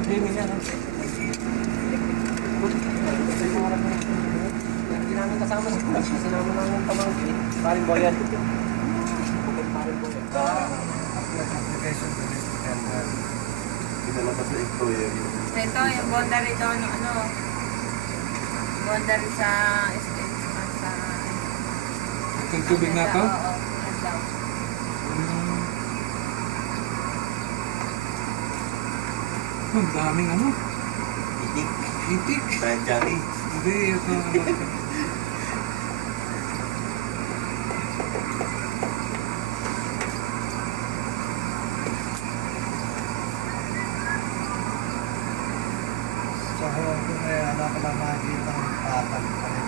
Hindi nga. Hindi namin kasama sa kulas. Kasi naman ang pamangkin. Paring boyan. Paring boyan. Application to this tender. Pinalabas na employer. Ito, yung boundary doon, ano, boundary sa estate sa... Itong tubig na to? Oo, yan daw. Ang daming ano? Itik. Itik. Brian Johnny. Hindi, ito ano. Sa Hong Kong ay ano ka lang makikita ng patag pa rin.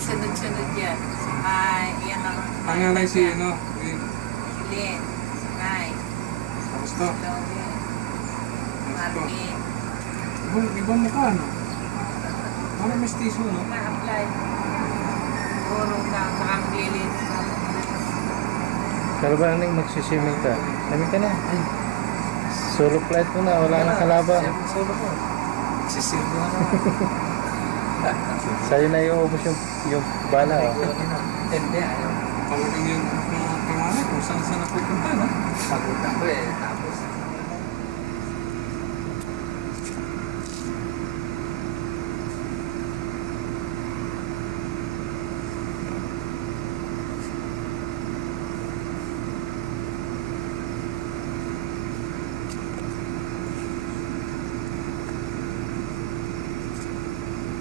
Sunod-sunod yan. Ay, yan ang... Pangalay si ano? Lynn, Nay, Tapos to. Logan, Marvin. Ibang mukha, no? Parang mestizo, no? Ma-apply. Puro ka, makaklilin. Kala ba nang magsisimil ka? Kami ka na. Solo flight mo na, wala nang kalaban. Solo ko. Sisirgo na naman. Sa'yo na iubos yung bala. Oh. Hindi, ayaw. Talagang yung pangalay kung saan saan napupunta, no? Pagod ako eh. Tapos,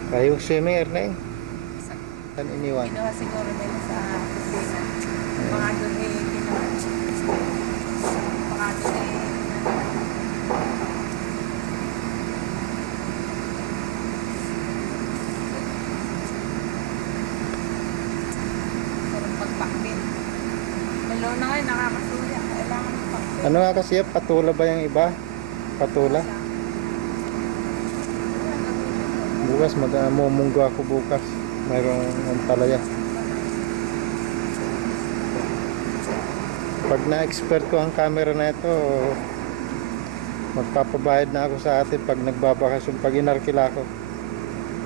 Kayo swimming, Erneng? Saan iniwan? Kinuha siguro nila sa kusina. Mga doon eh, kinuha. Mga doon eh, sarap pagpakbit. Malaw na ngayon, nakakasuya. Kailangan magpakbit. Ano nga kasi yan? Patula ba yung iba? Patula? Bukas, mamumunggo ako bukas. Mayroong palaya. Pag na-expert ko ang camera na ito, magpapabayad na ako sa atin pag nagbabakasyon, pag inarkila ko.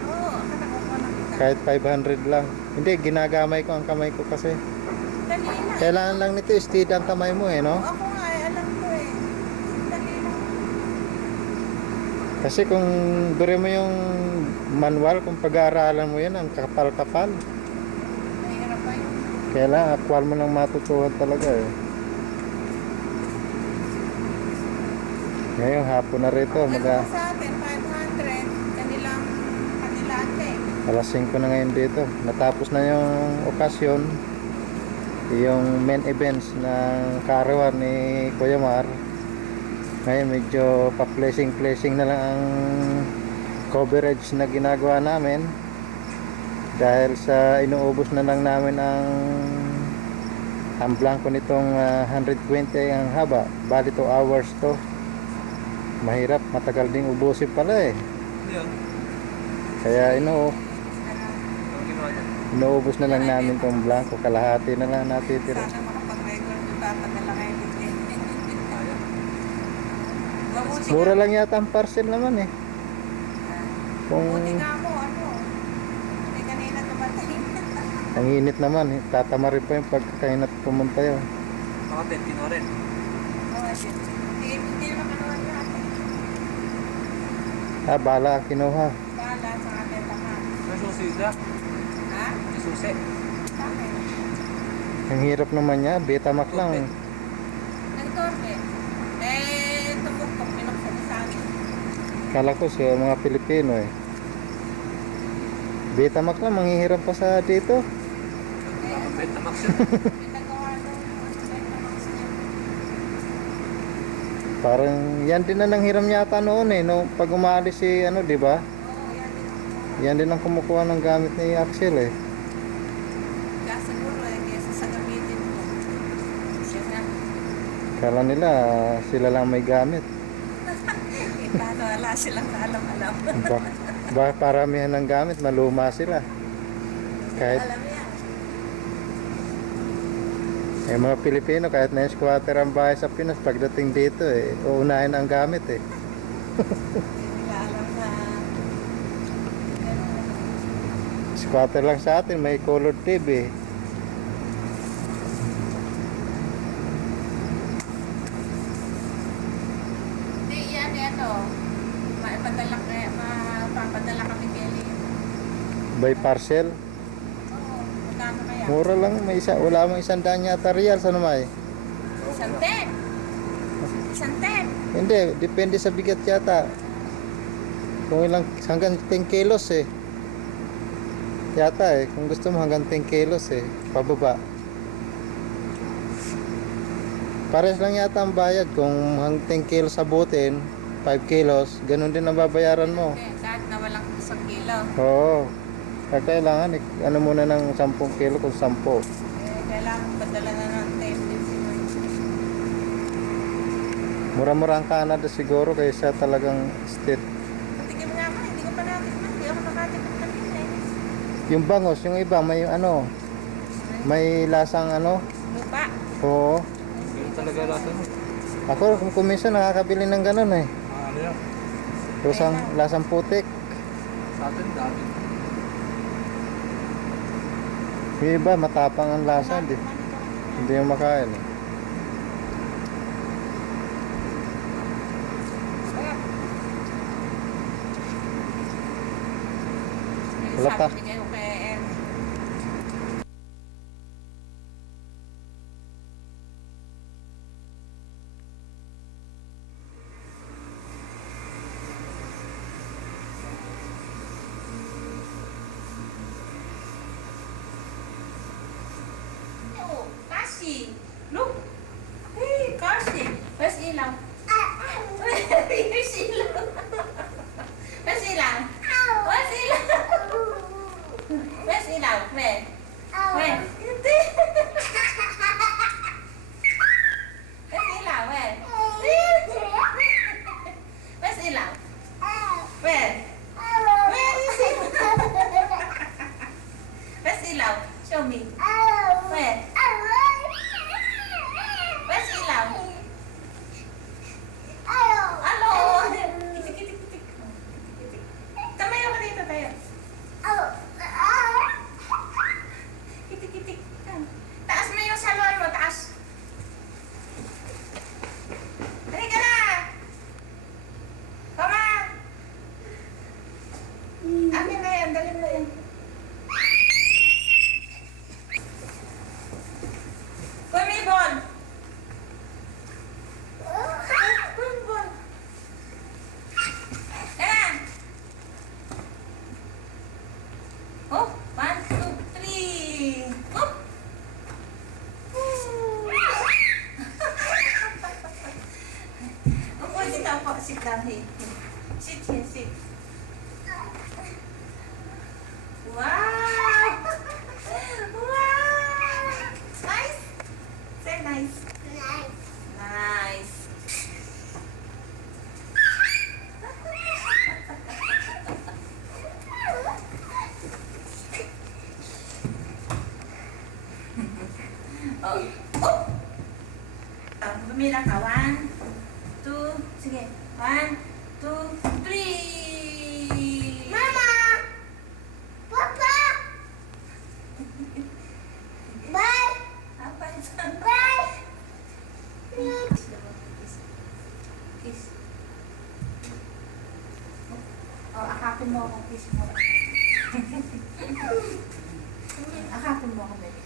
Oo, nakakakuha na kita. Kahit 500 lang. Hindi, ginagamay ko ang kamay ko kasi. Dali lang. Kailangan lang nito, steady ang kamay mo eh, no? Ako nga, alam ko eh. Dali lang. Kasi kung dure mo yung manual, kung pag-aaralan mo yan, ang kapal-kapal. Mahirap pa yun. Kailangan, akwal mo lang matutuhan talaga eh. Ngayon, hapon na rito. Ano sa atin, 500. Kanilante. Alas 5 na ngayon dito. Natapos na yung okasyon. Yung main events ng karawan ni Kuya Mar. Ngayon medyo pa-flashing na lang ang coverage na ginagawa namin. Dahil sa inuubos na lang namin ang blanco nitong 120 ang haba. Bali 2 hours to. Mahirap, matagal ding ubusin pala eh. yun. Kaya Ang ginawa niya. inuubos na lang namin tong blanco. Kalahati na lang natitira. Sana makapag-record yung papadala kayo dito. Ayaw. Mabuti Mura lang yata ang parcel naman eh. Kung Mabuti nga ako, ano. Hindi kanina tumatay. ang init naman, tatama rin pa yung pagkakainat pumunta yun. Baka 10 kino rin. Oo, hindi naman kanuha lahat eh. Bala ang kinuha. Bala sa atin tama. May susi ka? Ha? May susi. Bakit? Ang hirap naman niya, Betamax lang. Nagtorbe. Eh, tumuktok, pinuksan sa akin. Kala ko siya mga Pilipino eh. Betamax lang, manghihirap pa sa dito. Baka Betamax yun. Pinagawa daw yung ano, Betamax niya. Parang yan din na nanghiram yata noon eh. No? Pag umalis si ano, di ba? Oo, yan din ako. Yan din ang kumukuha ng gamit ni Axel eh. Kaya siguro eh, kesa sa gamitin ko. Kasi Kala nila sila lang may gamit. paano wala silang alam-alam. Baka paramihan ng gamit, maluma sila. Kahit Alam yan. Yung mga Pilipino, kahit na yung squatter ang bahay sa Pinas, pagdating dito uunahin ang gamit Hindi nila alam na Squatter lang sa atin, may colored TV. Hindi, yan, ito. Mapapadala kami Kelly. By parcel. Oo, magkano kaya? Mura lang, wala mong 100 yata real sa namay. Isang ten. Isang ten. Hindi, depende sa bigat yata. Kung ilang, hanggang 10 kilos Yata kung gusto mo hanggang 10 kilos pababa. Pares lang yata ang bayad kung hanggang 10 kilos abutin, 5 kilos, ganun din ang babayaran mo. Okay, kahit na walang isang kilo. Oo. Kaya kailangan, ano muna ng 10 kilo kung 10. Kailangan padala na ng 10 din si Mura-mura ang Canada siguro kaysa talagang state. Patikim nga man, hindi ko pa natikman. Hindi ako nakatikman kanina Yung bangos, yung iba, may may lasang Lupa. Oo. Yun talaga lahat ano. Ako, kung kuminsan nakakabili ng ganun Ano yan? Lasang putik. Sa atin dami. Yung iba, matapang ang lasa, hindi yung makain. Wala pa. Sabi niya yung kay Em. Oh, Kashi! Look! Hey, Kashi! Where's ilaw? Where's ilaw? Where's ilaw? Where's ilaw? Where's ilaw? Where? Where? Hindi. Where's ilaw? Where? Where's ilaw? Where? Where is ilaw? Where's ilaw? Show me. Where? Where's ilaw? Hello! Kitik, kitik, kitik. Tamayo ka dito tayo. Kitik, kitik. Taas mo yung salon mo, taas. Dali ka na! Come on! Akin na yan, dali mo yan. Kumibon! Kumibon! Tara! Oh, 1, 2, 3. Oh! Upo, sit down po. Sit down here. Sit here, sit. Wow! Wow! Nice? Say nice. Nice. Oh. Oh! Pumila ka. 1, 2, sige. 1, 2, 3. Mama! Papa! Bye! Bye! Kiss. Oh, akapin mo ako. Kiss mo. Akapin mo ako, baby.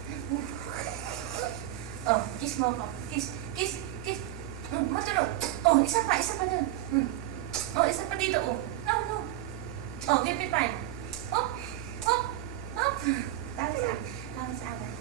Oh, kiss mo ako. Kiss, kiss, kiss. Matulog. Oh, isa pa dun. Oh, isa pa dito, oh. No, no. Oh, give me 5. Oh, oh, oh. Tama sa akin.